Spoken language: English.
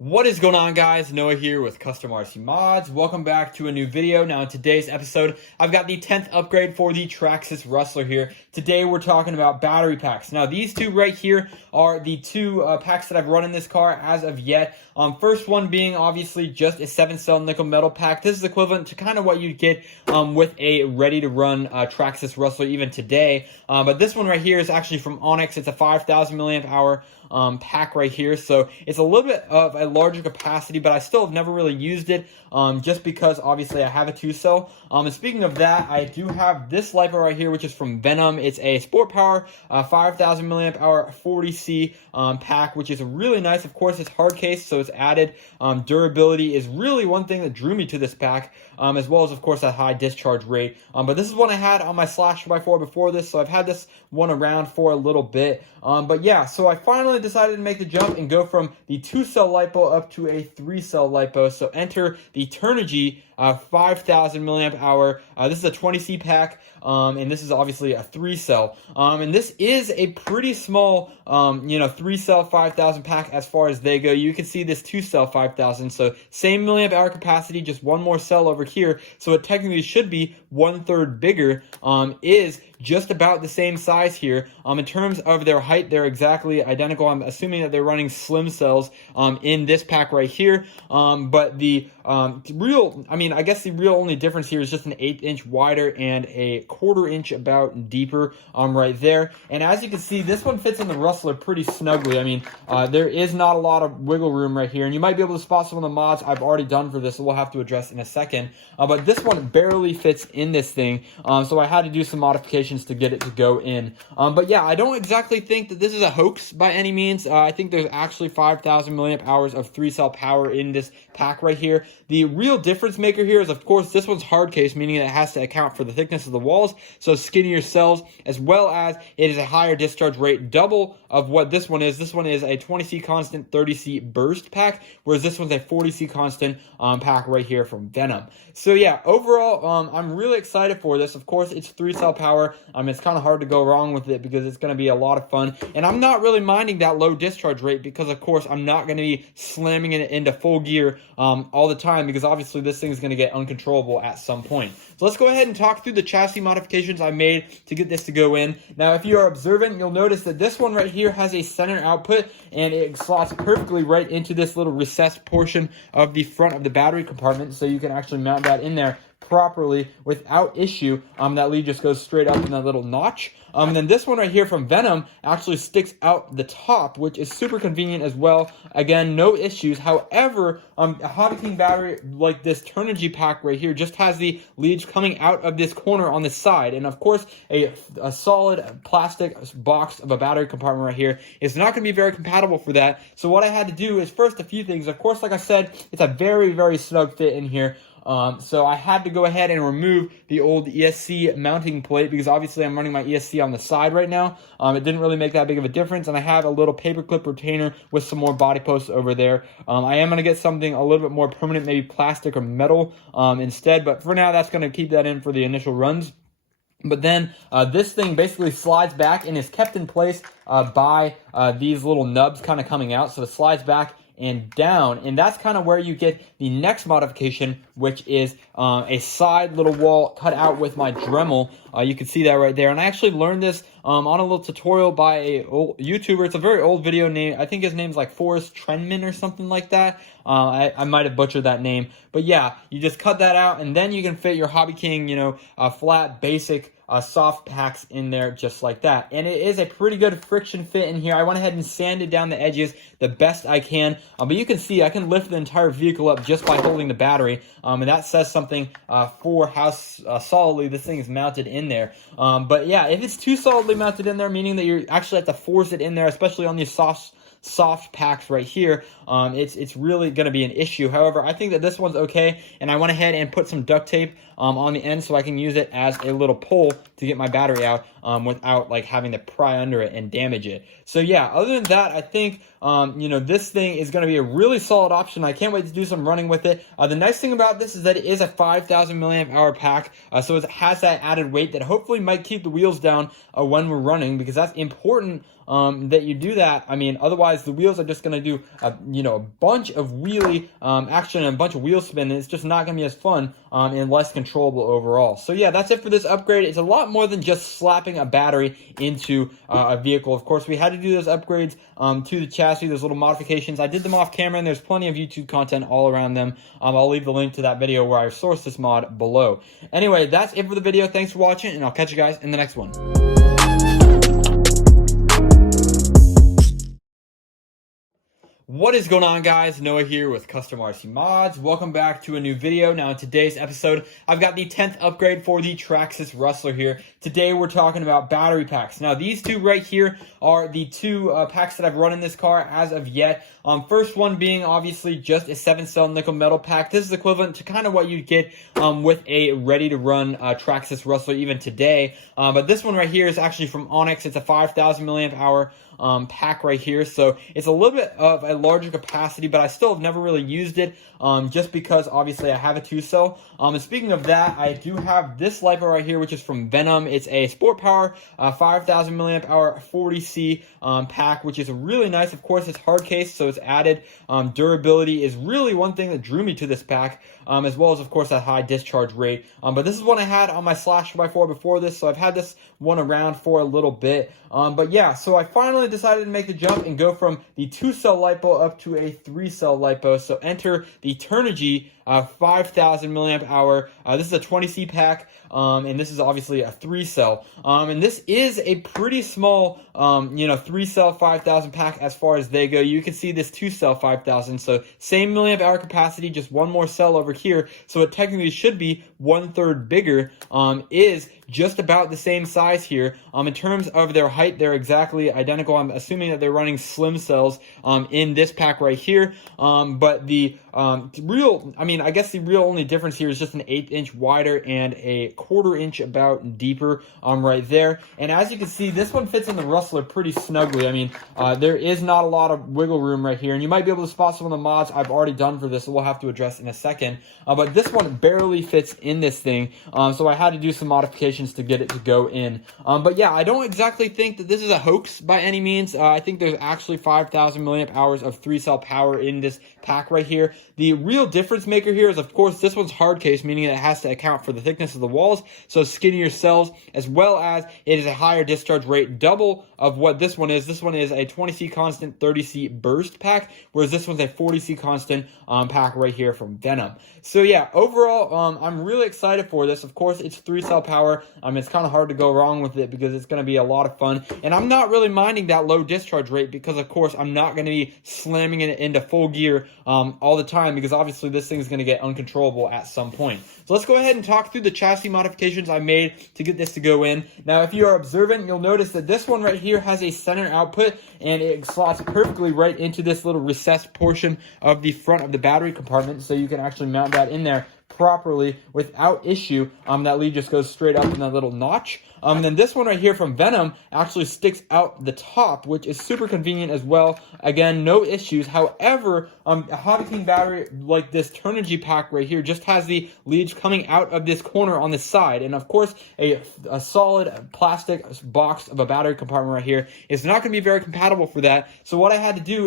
What is going on, guys? Noah here with Custom RC Mods. Welcome back to a new video. Now in today's episode, I've got the 10th upgrade for the Traxxas Rustler here. Today we're talking about battery packs. Now these two right here are the two packs that I've run in this car as of yet. First one being obviously just a 7-cell nickel metal pack. This is equivalent to kind of what you'd get with a ready-to-run Traxxas Rustler even today. But this one right here is actually from Onyx. It's a 5,000 milliamp hour pack right here, so it's a little bit of a larger capacity, but I still have never really used it just because obviously I have a 2-cell. And speaking of that, I do have this LiPo right here, which is from Venom. It's a Sport Power 5,000 milliamp hour 40C pack, which is really nice. Of course, it's hard case, so it's added durability is really one thing that drew me to this pack, as well as of course that high discharge rate. But this is one I had on my Slash 4x4 before this, so I've had this one around for a little bit. But yeah, so I finally decided to make the jump and go from the 2-cell LiPo up to a 3-cell LiPo. So enter the Turnigy 5,000 milliamp hour. This is a 20C pack, and this is obviously a 3-cell. And this is a pretty small, 3-cell 5,000 pack as far as they go. You can see this 2-cell 5,000, so same milliamp hour capacity, just one more cell over here. So it technically should be 1/3 bigger. Is just about the same size here. In terms of their height, they're exactly identical. I'm assuming that they're running slim cells in this pack right here. But the I guess the real only difference here is just an 1/8 inch wider and a 1/4 inch about deeper right there. And as you can see, this one fits in the Rustler pretty snugly. I mean, there is not a lot of wiggle room right here, and you might be able to spot some of the mods I've already done for this, so we'll have to address in a second. But this one barely fits in this thing, so I had to do some modifications to get it to go in. But yeah, I don't exactly think that this is a hoax by any means. I think there's actually 5,000 milliamp hours of 3-cell power in this pack right here. The real difference maker here is, of course, this one's hard case, meaning it has to account for the thickness of the walls, so skinnier cells, as well as it is a higher discharge rate, double of what this one is. This one is a 20C constant 30C burst pack, whereas this one's a 40C constant pack right here from Venom. So yeah, overall, I'm really excited for this. Of course, it's 3-cell power. It's kind of hard to go wrong with it because it's going to be a lot of fun, and I'm not really minding that low discharge rate because, of course, I'm not going to be slamming it into full gear all the time, because obviously this thing is going to get uncontrollable at some point. So let's go ahead and talk through the chassis modifications I made to get this to go in. Now, if you are observant, you'll notice that this one right here has a center output, and it slots perfectly right into this little recessed portion of the front of the battery compartment, so you can actually mount that in there properly without issue. That lead just goes straight up in that little notch. And then this one right here from Venom actually sticks out the top, which is super convenient as well. Again, no issues. However, a Hobby King battery like this Turnigy pack right here just has the leads coming out of this corner on the side. And of course, a solid plastic box of a battery compartment right here is not going to be very compatible for that. So what I had to do is first a few things. Of course, like I said, it's a very, very snug fit in here. So I had to go ahead and remove the old ESC mounting plate because obviously I'm running my ESC on the side right now. It didn't really make that big of a difference, and I have a little paperclip retainer with some more body posts over there. I am going to get something a little bit more permanent, maybe plastic or metal instead, but for now that's going to keep that in for the initial runs. But then this thing basically slides back and is kept in place by these little nubs kind of coming out, so it slides back and down, and that's kind of where you get the next modification, which is a side little wall cut out with my Dremel. You can see that right there, and I actually learned this on a little tutorial by a old YouTuber. It's a very old video name. I think his name's like Forrest Trenman or something like that. I might have butchered that name, but yeah, you just cut that out, and then you can fit your Hobby King, flat, basic soft packs in there just like that. And it is a pretty good friction fit in here. I went ahead and sanded down the edges the best I can, but you can see I can lift the entire vehicle up just by holding the battery, and that says something for how solidly this thing is mounted in there. But yeah, if it's too solidly mounted in there, meaning that you actually have to force it in there, especially on these soft packs right here, it's really going to be an issue. However, I think that this one's okay, and I went ahead and put some duct tape on the end so I can use it as a little pole to get my battery out without like having to pry under it and damage it. So yeah, other than that, I think this thing is going to be a really solid option. I can't wait to do some running with it. The nice thing about this is that it is a 5,000 milliamp hour pack, so it has that added weight that hopefully might keep the wheels down when we're running, because that's important that you do that. I mean, otherwise the wheels are just going to do a bunch of wheelie action and a bunch of wheel spin, and it's just not going to be as fun and less controllable overall. So yeah, that's it for this upgrade. It's a lot more than just slapping a battery into a vehicle. Of course, we had to do those upgrades to the chassis, those little modifications. I did them off camera, and there's plenty of YouTube content all around them. I'll leave the link to that video where I sourced this mod below. Anyway, that's it for the video. Thanks for watching, and I'll catch you guys in the next one. What is going on, guys? Noah here with Custom RC Mods. Welcome back to a new video. Now in today's episode, I've got the 10th upgrade for the Traxxas Rustler here. Today we're talking about battery packs. Now these two right here are the two packs that I've run in this car as of yet. First one being obviously just a 7-cell nickel metal pack. This is equivalent to kind of what you'd get with a ready-to-run Traxxas Rustler even today. But this one right here is actually from Onyx. It's a 5,000 milliamp hour pack right here, so it's a little bit of a larger capacity, but I still have never really used it just because obviously I have a 2-cell. And speaking of that, I do have this LiPo right here, which is from Venom. It's a Sport Power 5,000 milliamp hour 40C pack, which is really nice. Of course, it's hard case, so it's added durability is really one thing that drew me to this pack, as well as of course that high discharge rate. But this is one I had on my Slash 4x4 before this, so I've had this one around for a little bit. But yeah, so I finally decided to make the jump and go from the 2-cell LiPo up to a 3-cell LiPo. So enter the Turnigy 5,000 milliamp hour. This is a 20C pack, and this is obviously a 3-cell. And this is a pretty small, 3-cell 5,000 pack as far as they go. You can see this 2-cell 5,000, so same milliamp hour capacity, just one more cell over here. So it technically should be 1/3 bigger. Is just about the same size here. In terms of their height, they're exactly identical. I'm assuming that they're running slim cells in this pack right here. But the I guess the real only difference here is just an 1/8 inch wider and a 1/4 inch about deeper right there. And as you can see, this one fits in the Rustler pretty snugly. I mean, there is not a lot of wiggle room right here, and you might be able to spot some of the mods I've already done for this, so we'll have to address in a second. But this one barely fits in this thing, so I had to do some modifications to get it to go in. But yeah, I don't exactly think that this is a hoax by any means. I think there's actually 5,000 milliamp hours of 3-cell power in this pack right here. The real difference maker here is, of course, this one's hard case, meaning that it has to account for the thickness of the walls, so skinnier cells, as well as it is a higher discharge rate, double of what this one is. This one is a 20C constant 30C burst pack, whereas this one's a 40C constant pack right here from Venom. So yeah, overall, I'm really excited for this. Of course, it's 3-cell power. It's kind of hard to go wrong with it because it's going to be a lot of fun, and I'm not really minding that low discharge rate because, of course, I'm not going to be slamming it into full gear all the time, because obviously this thing is going to get uncontrollable at some point. So let's go ahead and talk through the chassis modifications I made to get this to go in. Now, if you are observant, you'll notice that this one right here has a center output, and it slots perfectly right into this little recessed portion of the front of the battery compartment, so you can actually mount that in there properly without issue. That lead just goes straight up in that little notch. And then this one right here from Venom actually sticks out the top, which is super convenient as well. Again, no issues. However, a Hobby King battery like this Turnigy pack right here just has the leads coming out of this corner on the side. And of course, a solid plastic box of a battery compartment right here is not going to be very compatible for that. So what I had to do is